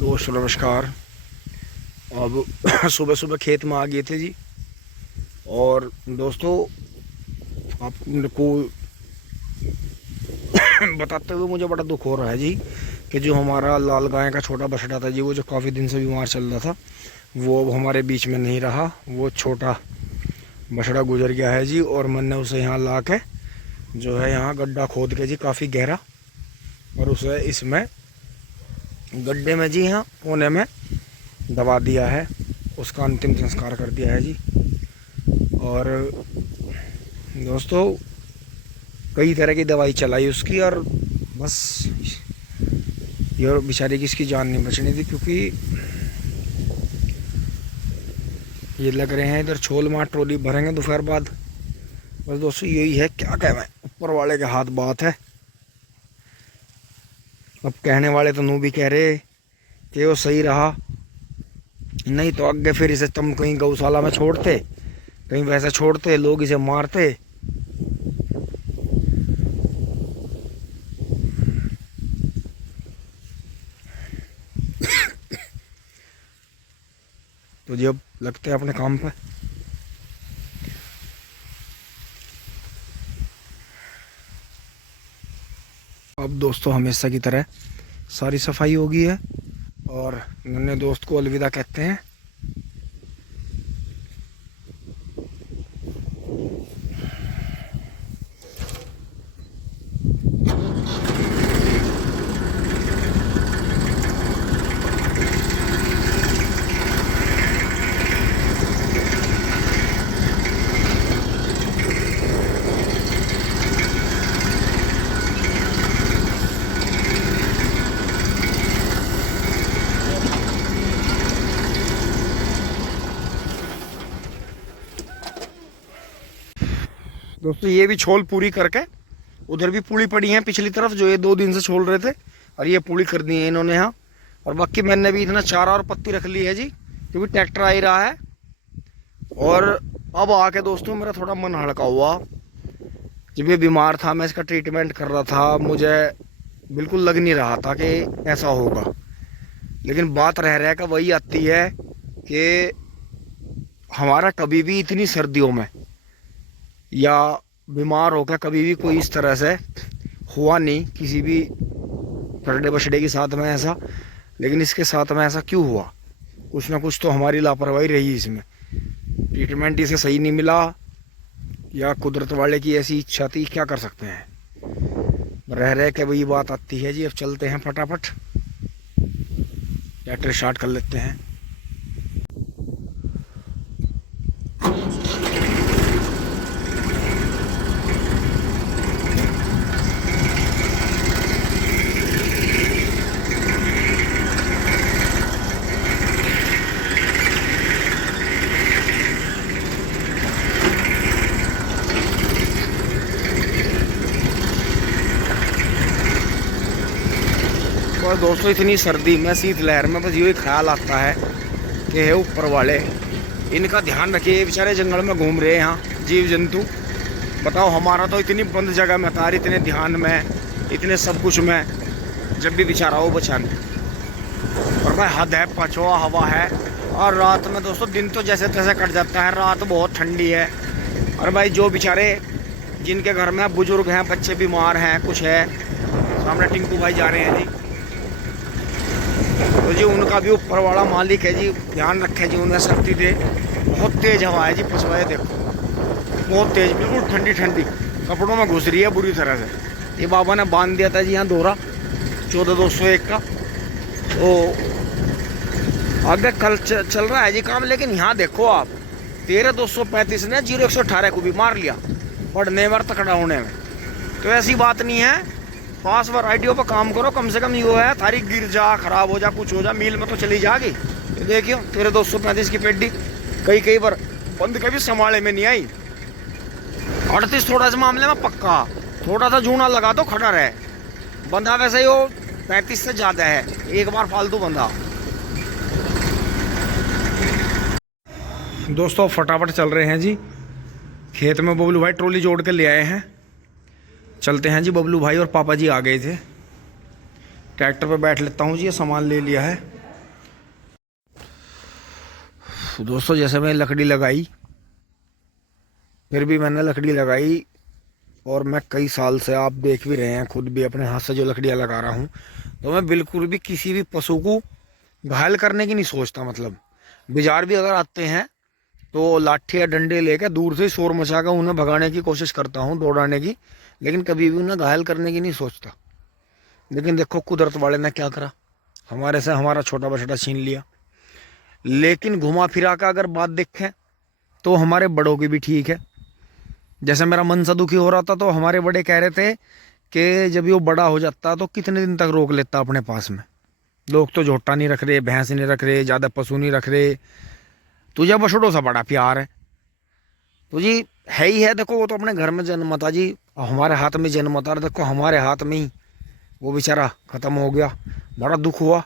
दोस्तों नमस्कार। अब सुबह सुबह खेत में आ गए थे जी। और दोस्तों आपको बताते हुए मुझे बड़ा दुख हो रहा है जी कि जो हमारा लाल गाय का छोटा बछड़ा था जी, वो जो काफ़ी दिन से बीमार चल रहा था, वो अब हमारे बीच में नहीं रहा। वो छोटा बछड़ा गुजर गया है जी। और मैंने उसे यहाँ ला के जो है यहाँ गड्ढा खोद के जी काफ़ी गहरा, और उसे इसमें गड्ढे में जी यहाँ कोने में दबा दिया है। उसका अंतिम संस्कार कर दिया है जी। और दोस्तों कई तरह की दवाई चलाई उसकी, और बस ये बेचारे की इसकी जान नहीं बचनी थी, क्योंकि ये लग रहे हैं इधर छोल मार ट्रॉली भरेंगे दोपहर बाद। बस दोस्तों यही है, क्या कहना है, ऊपर वाले के हाथ बात है। अब कहने वाले तो नू भी कह रहे कि वो सही रहा, नहीं तो आगे फिर इसे तुम कहीं गौशाला में छोड़ते, कहीं वैसे छोड़ते, लोग इसे मारते। तो जी अब लगते हैं अपने काम पे। अब दोस्तों हमेशा की तरह सारी सफाई हो गई है, और नन्हे दोस्त को अलविदा कहते हैं। दोस्तों ये भी छोल पूरी करके, उधर भी पूरी पड़ी है पिछली तरफ, जो ये 2 दिन से छोल रहे थे, और ये पूरी कर दी है इन्होंने यहाँ। और बाकी मैंने भी इतना चारा और पत्ती रख ली है जी, क्योंकि ट्रैक्टर आ ही रहा है। और अब आके दोस्तों मेरा थोड़ा मन हल्का हुआ। जब ये बीमार था, मैं इसका ट्रीटमेंट कर रहा था, मुझे बिल्कुल लग नहीं रहा था कि ऐसा होगा। लेकिन बात रह रहा का वही आती है कि हमारा कभी भी इतनी सर्दियों में या बीमार होकर कभी भी कोई इस तरह से हुआ नहीं किसी भी बछड़े बछड़े के साथ में ऐसा। लेकिन इसके साथ में ऐसा क्यों हुआ? कुछ ना कुछ तो हमारी लापरवाही रही इसमें। ट्रीटमेंट इसे सही नहीं मिला, या कुदरत वाले की ऐसी इच्छा थी, क्या कर सकते हैं। रह के वही बात आती है जी। अब चलते हैं फटाफट, ट्रैक्टर स्टार्ट कर लेते हैं। और दोस्तों इतनी सर्दी में, शीतलहर में, बस यही ख्याल आता है कि है ऊपर वाले इनका ध्यान रखिए। बेचारे जंगल में घूम रहे हैं यहाँ जीव जंतु। बताओ, हमारा तो इतनी बंद जगह में था, इतने ध्यान में, इतने सब कुछ में, जब भी बेचारा हो बचाने। और भाई हद है, पछुआ हवा है। और रात में दोस्तों, दिन तो जैसे तैसे कट जाता है, रात बहुत ठंडी है। और भाई जो बेचारे जिनके घर में बुजुर्ग हैं, बच्चे बीमार हैं, कुछ है, सामने टिंकू भाई जा रहे हैं जी, तो जी उनका भी ऊपर वाला मालिक है जी, ध्यान रखे जी, उन्हें शक्ति दे। बहुत तेज हवा है जी, पछवाए देखो, बहुत तेज, बिल्कुल ठंडी ठंडी, कपड़ों में घुस रही है बुरी तरह से। ये बाबा ने बांध दिया था जी यहाँ दोहरा 14201 का। तो आगे कल चल रहा है जी काम। लेकिन यहाँ देखो आप, 13235 ने 0118 को भी मार लिया पढ़ने में, तकड़ा होने में। तो ऐसी बात नहीं है, पास वैरायटियों पर काम करो। कम से कम ये है, थारी गिर जा, खराब हो जा, कुछ हो जा, मील में तो चली जाएगी। ये देखियो 13235 की पेड्डी कई बार बंद कभी संभाले में नहीं आई। 38 थोड़ा सा मामले में पक्का, थोड़ा सा जूना लगा तो खड़ा रहे। बंधा वैसे ही वो 35 से ज़्यादा है, एक बार फालतू बंधा। दोस्तों फटाफट चल रहे हैं जी खेत में। बबलू भाई ट्रॉली जोड़ के ले आए हैं। चलते हैं जी। बबलू भाई और पापा जी आ गए थे। ट्रैक्टर पे बैठ लेता हूँ जी, ये सामान ले लिया है। दोस्तों जैसे मैं लकड़ी लगाई, फिर भी मैंने लकड़ी लगाई, और मैं कई साल से, आप देख भी रहे हैं खुद भी अपने हाथ से जो लकड़ियाँ लगा रहा हूँ, तो मैं बिल्कुल भी किसी भी पशु को घायल करने की नहीं सोचता। मतलब बाजार भी अगर आते हैं तो लाठी या डंडे लेकर दूर से शोर मचा कर उन्हें भगाने की कोशिश करता हूँ, दौड़ाने की, लेकिन कभी भी उन्हें घायल करने की नहीं सोचता। लेकिन देखो कुदरत वाले ने क्या करा, हमारे से हमारा छोटा बछड़ा छीन लिया। लेकिन घुमा फिरा कर अगर बात देखें तो हमारे बड़ों की भी ठीक है। जैसे मेरा मन सा दुखी हो रहा था, तो हमारे बड़े कह रहे थे कि जब ये बड़ा हो जाता तो कितने दिन तक रोक लेता अपने पास में। लोग तो झोटा नहीं रख रहे, भैंस नहीं रख रहे, ज़्यादा पशु नहीं रख रहे, तुझे बछड़ों सा बड़ा प्यार है। तो जी है ही है, देखो वो तो अपने घर में जन्मा था जी, हमारे हाथ में जन्मा था, देखो हमारे हाथ में ही वो बेचारा खत्म हो गया, बड़ा दुख हुआ।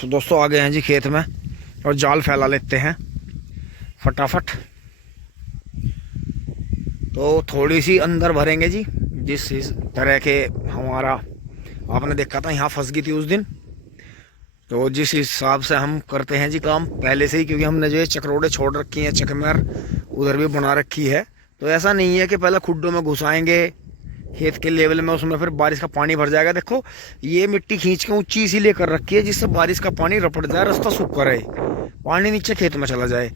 तो दोस्तों आ गए हैं जी खेत में, और जाल फैला लेते हैं फटाफट। तो थोड़ी सी अंदर भरेंगे जी, जिस तरह के हमारा, आपने देखा था यहाँ फंस गई थी उस दिन, तो जिस हिसाब से हम करते हैं जी काम पहले से ही, क्योंकि हमने जो है चक्रोड़े छोड़ रखी हैं, चकमेर उधर भी बना रखी है। तो ऐसा नहीं है कि पहले खुड्डों में घुसाएंगे खेत के लेवल में, उसमें फिर बारिश का पानी भर जाएगा। देखो ये मिट्टी खींच के ऊंची इसीलिए कर रखी है जिससे बारिश का पानी रपट जाए, रास्ता सूखा रहे, पानी नीचे खेत में चला जाए।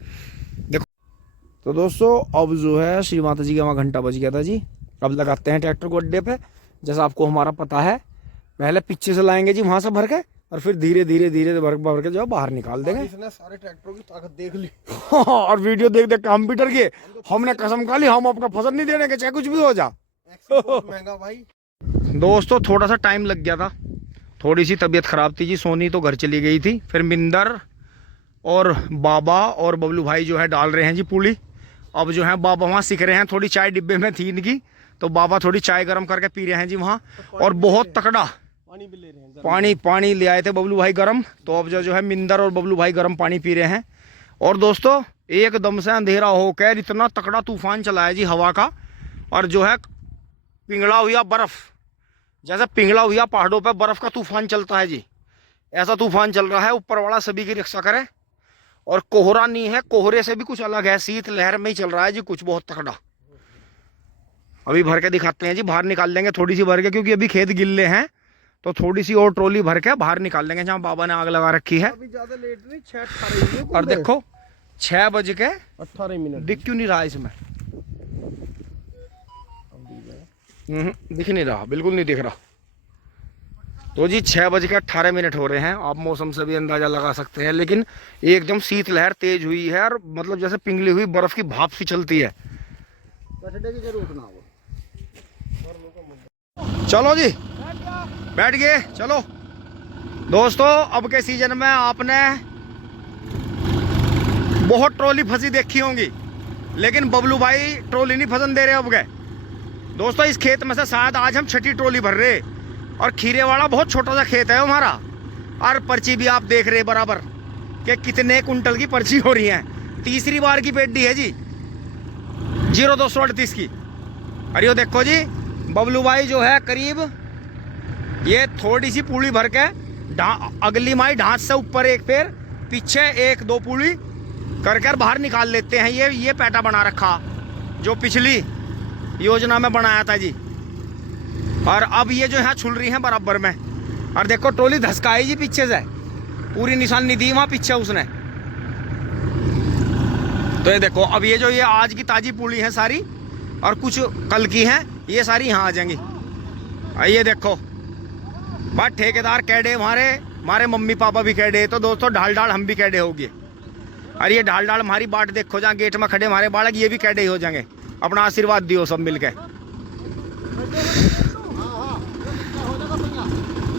देखो तो दोस्तों अब जो है श्री माता जी का वहाँ घंटा बज गया था जी। अब लगाते हैं ट्रैक्टर को अड्डे पे, जैसा आपको हमारा पता है। पहले पीछे से लाएंगे जी वहां से भर के, और फिर धीरे धीरे धीरे भर के जो बाहर निकाल देंगे। इसने सारे ट्रैक्टरों की ताकत देख ली और वीडियो देख देख के हम भी डर गए, हमने कसम खा ली हम अपना फसल नहीं देने के, चाहे कुछ भी हो जा। महंगा भाई। दोस्तों थोड़ा सा टाइम लग गया था, थोड़ी सी तबीयत खराब थी जी, सोनी तो घर चली गई थी। फिर मिंदर और बाबा और बबलू भाई जो है डाल रहे हैं जी पुली। अब जो है बाबा वहाँ सीख रहे हैं, थोड़ी चाय डिब्बे में थी इनकी, तो बाबा थोड़ी चाय गर्म करके पी रहे हैं जी वहाँ। और बहुत तकड़ा पानी भी ले रहे हैं, पानी ले आए थे बबलू भाई गर्म, तो अब जो है मिंदर और बबलू भाई गर्म पानी पी रहे हैं। और दोस्तों एकदम से अंधेरा होकर इतना तकड़ा तूफान चला है जी हवा का, और जो है पिघला हुआ बर्फ, जैसे पिघला हुआ पहाड़ों पर बर्फ का तूफान चलता है जी, ऐसा तूफान चल रहा है। ऊपर वाला सभी की रक्षा करे। और कोहरा नहीं है, कोहरे से भी कुछ अलग है, शीत लहर में ही चल रहा है जी कुछ बहुत तकड़ा। अभी भर के दिखाते हैं जी, बाहर निकाल लेंगे थोड़ी सी भर के, क्योंकि अभी खेत गिल्ले हैं, तो थोड़ी सी और ट्रॉली भर के बाहर निकाल लेंगे जहाँ बाबा ने आग लगा रखी है। अभी ज्यादा लेट नहीं, 6:18 और देखो 6:18 दिख क्यों नहीं रहा इसमें, दिख नहीं रहा, बिल्कुल नहीं दिख रहा। तो जी 6:18 हो रहे हैं, आप मौसम से भी अंदाजा लगा सकते हैं। लेकिन एकदम शीत लहर तेज हुई है, और मतलब जैसे पिघली हुई बर्फ की भाप सी चलती है। की जरूरत ना हो। चलो जी बैठ गए, चलो दोस्तों। अब के सीजन में आपने बहुत ट्रॉली फंसी देखी होंगी, लेकिन बबलू भाई ट्रॉली नहीं फंसन दे रहे अब गए। दोस्तों इस खेत में से शायद आज हम 6ठी ट्रॉली भर रहे, और खीरे वाला बहुत छोटा सा खेत है हमारा। और पर्ची भी आप देख रहे बराबर कि कितने कुंटल की पर्ची हो रही है। तीसरी बार की पेड्डी है जी 0238 की। अरे यो देखो जी बबलू भाई जो है करीब ये थोड़ी सी पूली भर के अगली माई ढांच से ऊपर एक पैर पीछे 1-2 पूली करके बाहर निकाल लेते हैं। ये पैटा बना रखा जो पिछली योजना में बनाया था जी। और अब ये जो है छुल रही है बराबर में। और देखो टोली धसकाई जी पीछे से, पूरी निशानी दी वहां पीछे उसने। तो ये देखो अब ये जो ये आज की ताजी पूली है सारी, और कुछ कल की हैं, ये सारी यहाँ आ जाएंगी। ये देखो बस ठेकेदार कैडे हमारे मम्मी पापा भी कैडे, तो दोस्तों ढाल हम भी कैडे होंगे। और ये ढाल हमारी बाट देखो जहाँ गेट में खड़े हमारे बालक, ये भी कैडे ही हो जाएंगे। अपना आशीर्वाद दियो सब मिलके।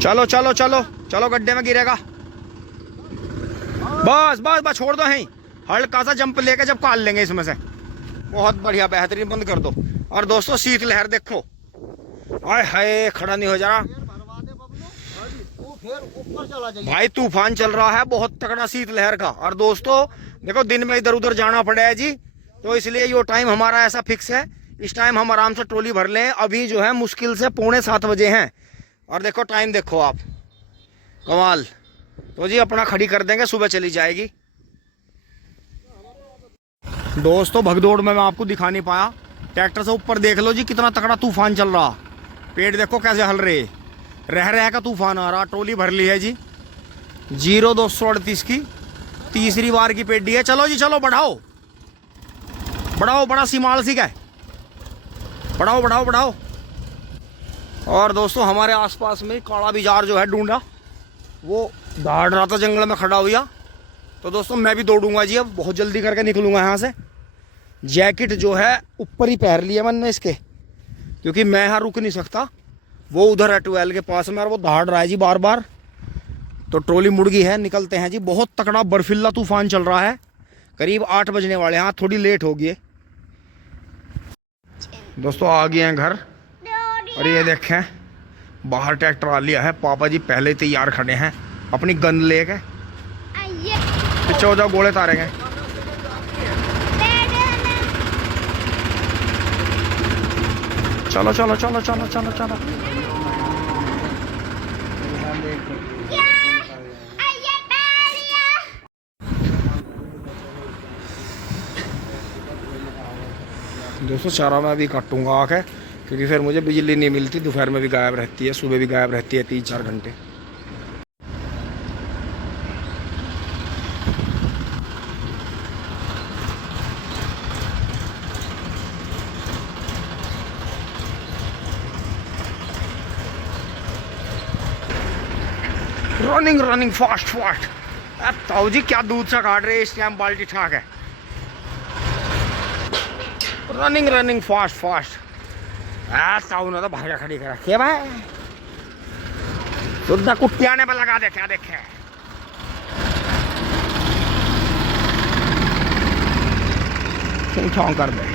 चलो चलो चलो चलो गड्ढे में गिरेगा। बस बस बस छोड़ दो, यहीं हल्का सा जंप लेके जब काल लेंगे इसमें से। बहुत बढ़िया बेहतरीन, बंद कर दो। और दोस्तों शीत लहर देखो, आय हाय खड़ा नहीं हो जा रहा भाई, तूफान चल रहा है बहुत तगड़ा शीत लहर का। और दोस्तों देखो दिन में इधर उधर जाना पड़ा है जी, तो इसलिए ये टाइम हमारा ऐसा फिक्स है, इस टाइम हम आराम से ट्रॉली भर लें। अभी जो है मुश्किल से 6:45 बजे हैं। और देखो टाइम देखो आप, कमाल। तो जी अपना खड़ी कर देंगे, सुबह चली जाएगी। दोस्तों भगदौड़ में मैं आपको दिखा नहीं पाया, ट्रैक्टर से ऊपर देख लो जी कितना तगड़ा तूफान चल रहा। पेड़ देखो कैसे हल रहे, रह का तूफान आ रहा। ट्रोली भर ली है जी 0238 की, तीसरी बार की पेडी है। चलो जी चलो, बढ़ाओ बढ़ाओ, बड़ा सीमाल सी का है, बढ़ाओ बढ़ाओ बढ़ाओ। और दोस्तों हमारे आसपास में काला बाजार जो है ढूंढा, वो दौड़ रहा था जंगल में खड़ा हुआ। तो दोस्तों मैं भी दौड़ूंगा जी, अब बहुत जल्दी करके निकलूंगा यहाँ से। जैकेट जो है ऊपर ही पहन लिया मैंने इसके, क्योंकि मैं यहाँ रुक नहीं सकता। वो उधर है ट्वेल के पास में, और वो दहाड़ रहा है जी बार बार। तो ट्रॉली मुड़ गई है, निकलते हैं जी। बहुत तकड़ा बर्फीला तूफान चल रहा है, करीब 8 बजने वाले हैं। हाँ थोड़ी लेट होगी है। दोस्तों आ गए हैं घर, और ये देखें बाहर ट्रैक्टर आ लिया है। पापा जी पहले ही तैयार खड़े हैं अपनी गन लेके। पीछे हो जाओ, गोले तारेंगे। चलो चलो चलो चलो चलो चलो। दोस्तों चारा मैं अभी काटूंगा आके, क्योंकि फिर मुझे बिजली नहीं मिलती। दोपहर में भी गायब रहती है, सुबह भी गायब रहती है 3-4 घंटे। Running running fast fast. ताऊ जी क्या दूध सा काट रहे इस टाइम, बाल्टी ठाक है। Running running fast fast. ताऊ ने तो भागा खड़ी कर रखी है भाई, शुद्ध कुटियाने पर लगा दे। क्या देखे कर दे।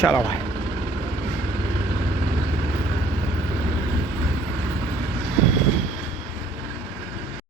चलो भाई।